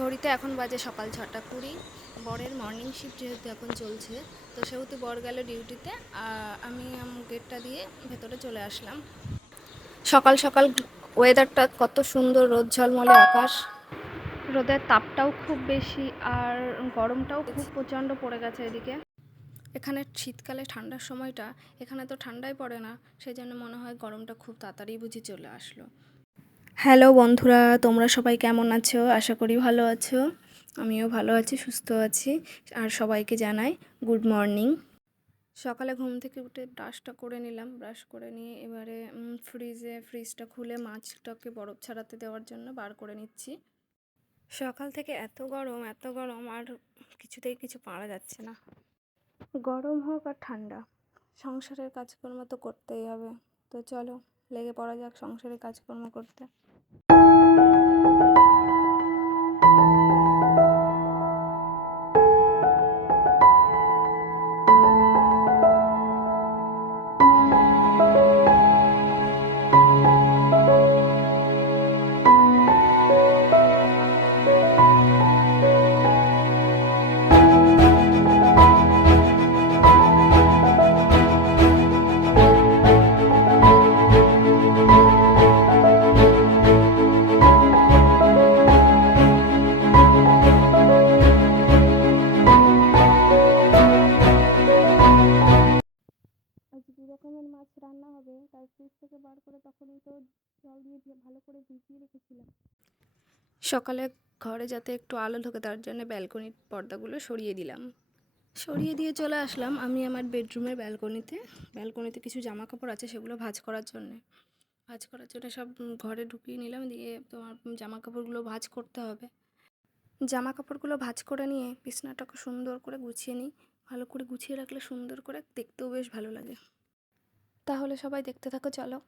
ঘড়িতে এখন বাজে সকাল 6:20। বরের মর্নিং শিফট যেহেতু এখন চলছে, তো সেহেতু বর গেল ডিউটিতে, আমি গেটটা দিয়ে ভেতরে চলে আসলাম। সকাল সকাল ওয়েদারটা কত সুন্দর, রোদ ঝলমলে আকাশ, রোদের তাপটাও খুব বেশি আর গরমটাও খুব প্রচণ্ড পড়ে গেছে এদিকে। এখানে শীতকালে ঠান্ডার সময়টা এখানে তো ঠান্ডাই পড়ে না, সেই জন্য মনে হয় গরমটা খুব তাড়াতাড়ি বুঝি চলে আসলো। হ্যালো বন্ধুরা, তোমরা সবাই কেমন আছো? আশা করি ভালো আছো। আমিও ভালো আছি, সুস্থ আছি। আর সবাইকে জানাই গুড মর্নিং। সকালে ঘুম থেকে উঠে ব্রাশটা করে নিলাম। ব্রাশ করে নিয়ে এবারে ফ্রিজটা খুলে মাছটাকে বরফ ছাড়াতে দেওয়ার জন্য বার করে নিচ্ছি। সকাল থেকে এত গরম আর কিছুতেই কিছু পারা যাচ্ছে না। গরম হোক আর ঠান্ডা, সংসারের কাজকর্ম তো করতেই হবে। তো চলো লেগে পড়া যাক সংসারের কাজকর্ম করতে। আজ 2 রকমের মাছ রান্না হবে, তাই ফ্রিজ থেকে বার করে তখনই তো জল দিয়ে ভালো করে ভিজিয়ে রেখেছিলাম। সকালে ঘরে যাতে একটু আলো ঢোকে তার জন্য ব্যালকনির পর্দাগুলো সরিয়ে দিলাম। সরিয়ে দিয়ে চলে আসলাম আমি আমার বেডরুমের ব্যালকনিতে কিছু জামা কাপড় আছে, সেগুলো ভাঁজ করার জন্য সব ঘরে ঢুকিয়ে নিলাম। দিয়ে তোমার জামা কাপড়গুলো ভাঁজ করতে হবে। জামা কাপড়গুলো ভাঁজ করে নিয়ে বিছানাটাকে সুন্দর করে গুছিয়ে নিই। ভালো করে গুছিয়ে রাখলে সুন্দর করে দেখতেও বেশ ভালো লাগে। তাহলে সবাই দেখতে থাকো, চলো।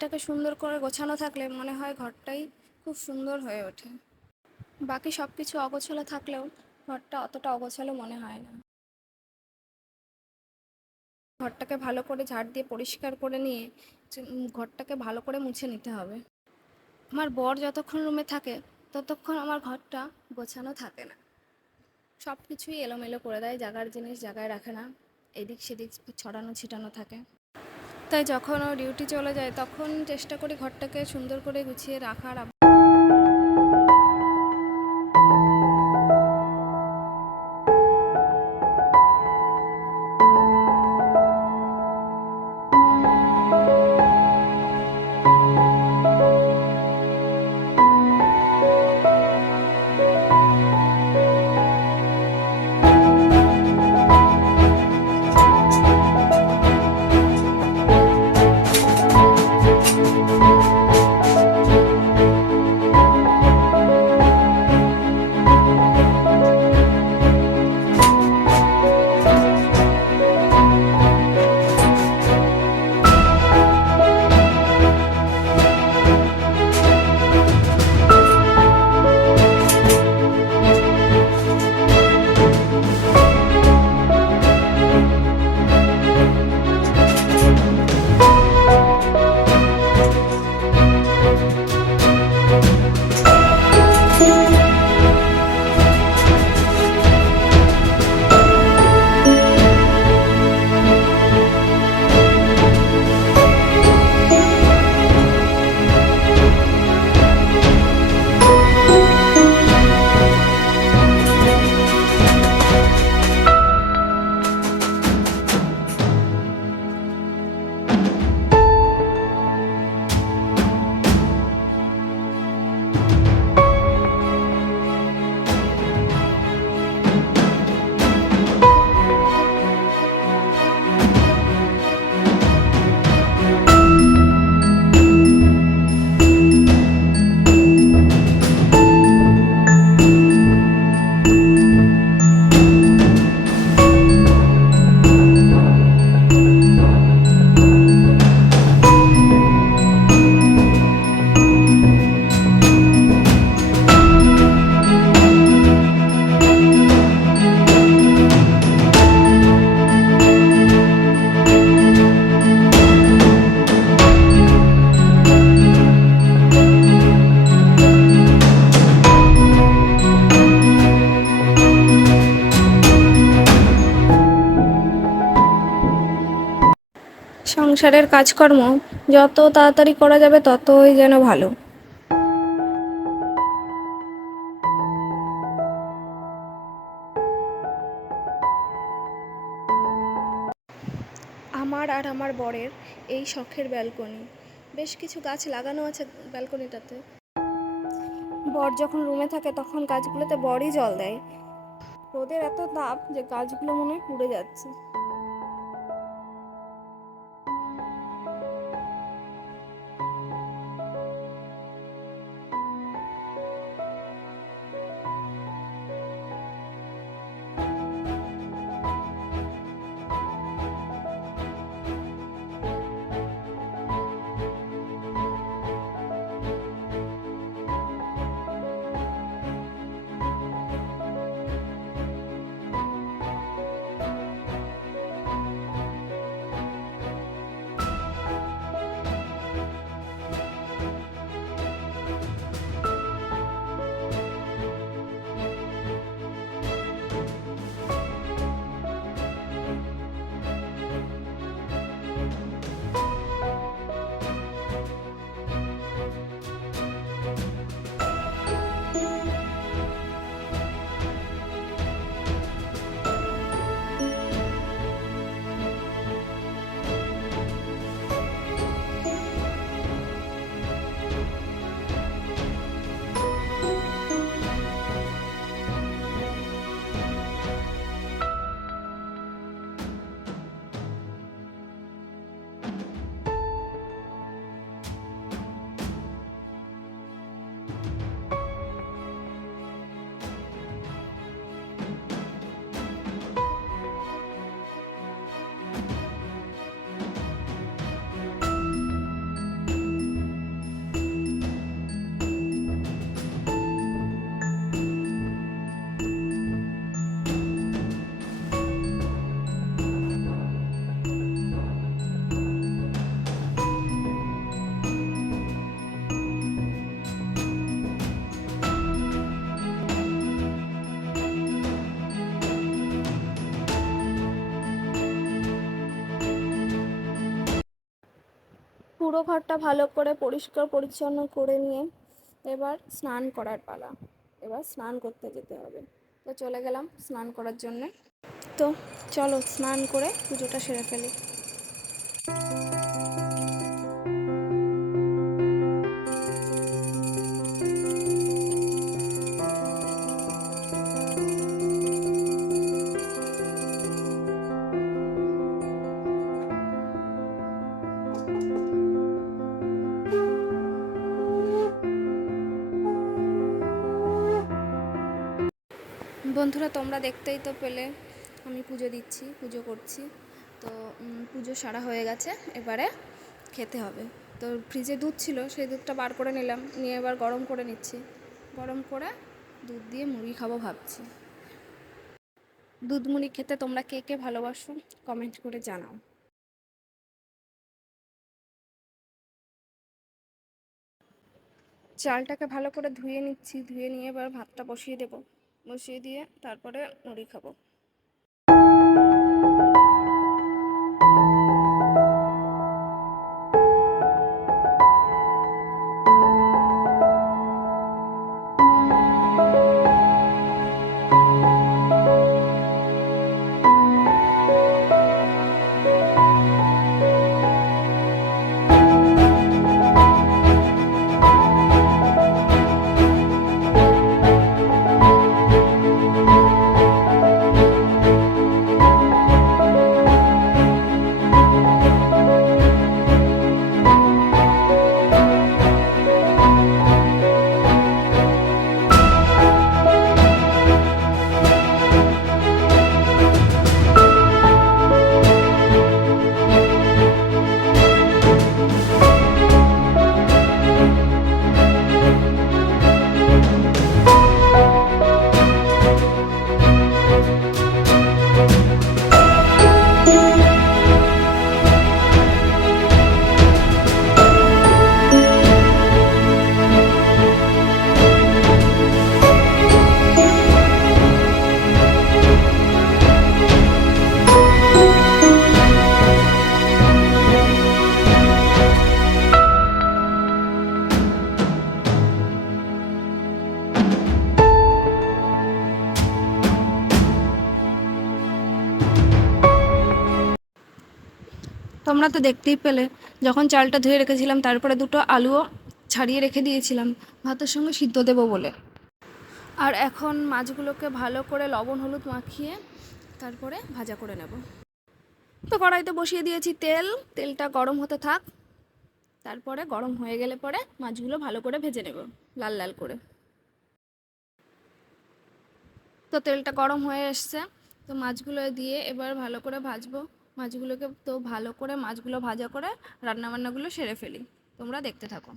দিকটাকে সুন্দর করে গোছানো থাকলে মনে হয় ঘরটাই খুব সুন্দর হয়ে ওঠে। বাকি সব কিছু অগোছালো থাকলেও ঘরটা অতটা অগোছালো মনে হয় না। ঘরটাকে ভালো করে ঝাড় দিয়ে পরিষ্কার করে নিয়ে ঘরটাকে ভালো করে মুছে নিতে হবে। আমার বর যতক্ষণ রুমে থাকে ততক্ষণ আমার ঘরটা গোছানো থাকে না, সব কিছুই এলোমেলো করে দেয়, জায়গার জিনিস জায়গায় রাখে না, এদিক সেদিক ছড়ানো ছিটানো থাকে। তাই যখন ও ডিউটি চলে যায় তখন চেষ্টা করি ঘরটাকে সুন্দর করে গুছিয়ে রাখার। সংসারের কাজকর্ম যত তাড়াতাড়ি করা যাবে ততই যেন ভালো। আমার আর আমার বরের এই শখের ব্যালকনি, বেশ কিছু গাছ লাগানো আছে ব্যালকনিটাতে। বর যখন রুমে থাকে তখন গাছগুলোতে বরই জল দেয়। রোদের এত তাপ যে গাছগুলো মনে হয় পুড়ে যাচ্ছে। পুরো ঘরটা ভালো করে পরিষ্কার পরিচ্ছন্ন করে নিয়ে এবার স্নান করার পালা। এবার স্নান করতে যেতে হবে। তো চলে গেলাম স্নান করার জন্যে। তো চলো স্নান করে পুজোটা সেরে ফেলি। বন্ধুরা, তোমরা দেখতেই তো পেলে আমি পুজো দিচ্ছি, পুজো করছি। তো পুজো সারা হয়ে গেছে, এবারে খেতে হবে। তো ফ্রিজে দুধ ছিল, সেই দুধটা বার করে নিলাম, নিয়ে এবার গরম করে নিচ্ছি। গরম করে দুধ দিয়ে মুড়ি খাবো ভাবছি। দুধ মুড়ি খেতে তোমরা কে কে ভালোবাসো কমেন্ট করে জানাও। চালটাকে ভালো করে ধুয়ে নিচ্ছি, ধুয়ে নিয়ে এবার ভাতটা বসিয়ে দেবো, বসিয়ে দিয়ে তারপরে মুড়ি খাবো। তোমরা তো দেখতেই পেলে, যখন চালটা ধুয়ে রেখেছিলাম তারপরে দুটো আলুও ছাড়িয়ে রেখে দিয়েছিলাম ভাতের সঙ্গে সিদ্ধ দেবো বলে। আর এখন মাছগুলোকে ভালো করে লবণ হলুদ মাখিয়ে তারপরে ভাজা করে নেব। তো কড়াইতে বসিয়ে দিয়েছি তেল, তেলটা গরম হতে থাক। তারপরে গরম হয়ে গেলে পরে মাছগুলো ভালো করে ভেজে নেব লাল লাল করে। তো তেলটা গরম হয়ে এসছে, তো মাছগুলো দিয়ে এবার ভালো করে ভাজবো। মাছগুলোকে তো ভালো করে মাছগুলো ভাজা করে রান্নাবান্নাগুলো সেরে ফেলি, তোমরা দেখতে থাকো।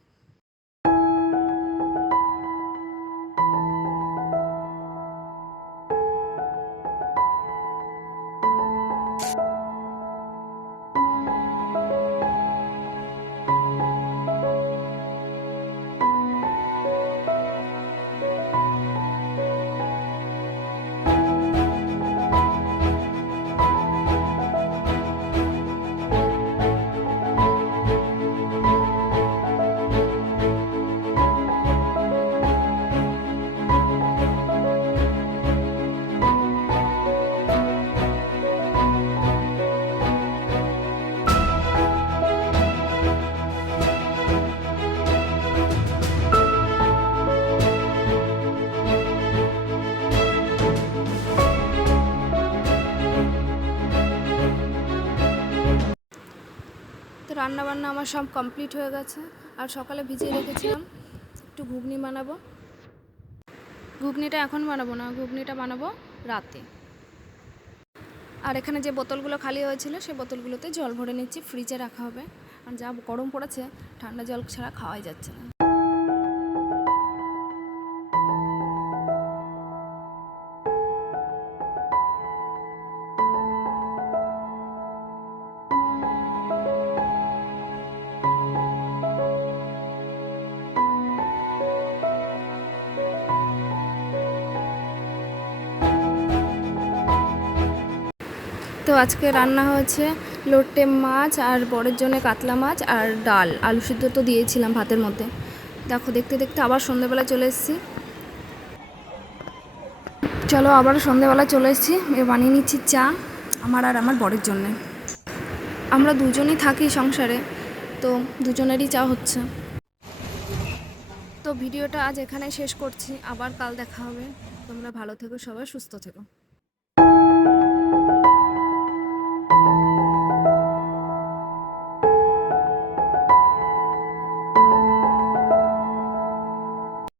তো রান্নাবান্না আমার সব কমপ্লিট হয়ে গেছে। আর সকালে ভিজিয়ে রেখেছিলাম একটু ঘুগনি বানাবো। ঘুগনিটা এখন বানাবো না, ঘুগনিটা বানাবো রাতে। আর এখানে যে বোতলগুলো খালি হয়েছিল সেই বোতলগুলোতে জল ভরে নিচ্ছি, ফ্রিজে রাখা হবে। আর যা গরম পড়েছে, ঠান্ডা জল ছাড়া খাওয়াই যাচ্ছে না। তো আজকে রান্না হয়েছে লোটে মাছ আর বরের জন্য কাতলা মাছ আর ডাল, আলু সিদ্ধ তো দিয়েছিলাম ভাতের মধ্যে। দেখো দেখতে দেখতে আবার সন্ধ্যেবেলা চলে এসেছি। চলো আবার সন্ধ্যেবেলা চলে এসেছি, বানিয়ে নিচ্ছি চা আমার আর আমার বরের জন্যে। আমরা দুজনই থাকি সংসারে, তো দুজনেরই চা হচ্ছে। তো ভিডিওটা আজ এখানে শেষ করছি, আবার কাল দেখা হবে। তোমরা ভালো থেকো, সবাই সুস্থ থেকো।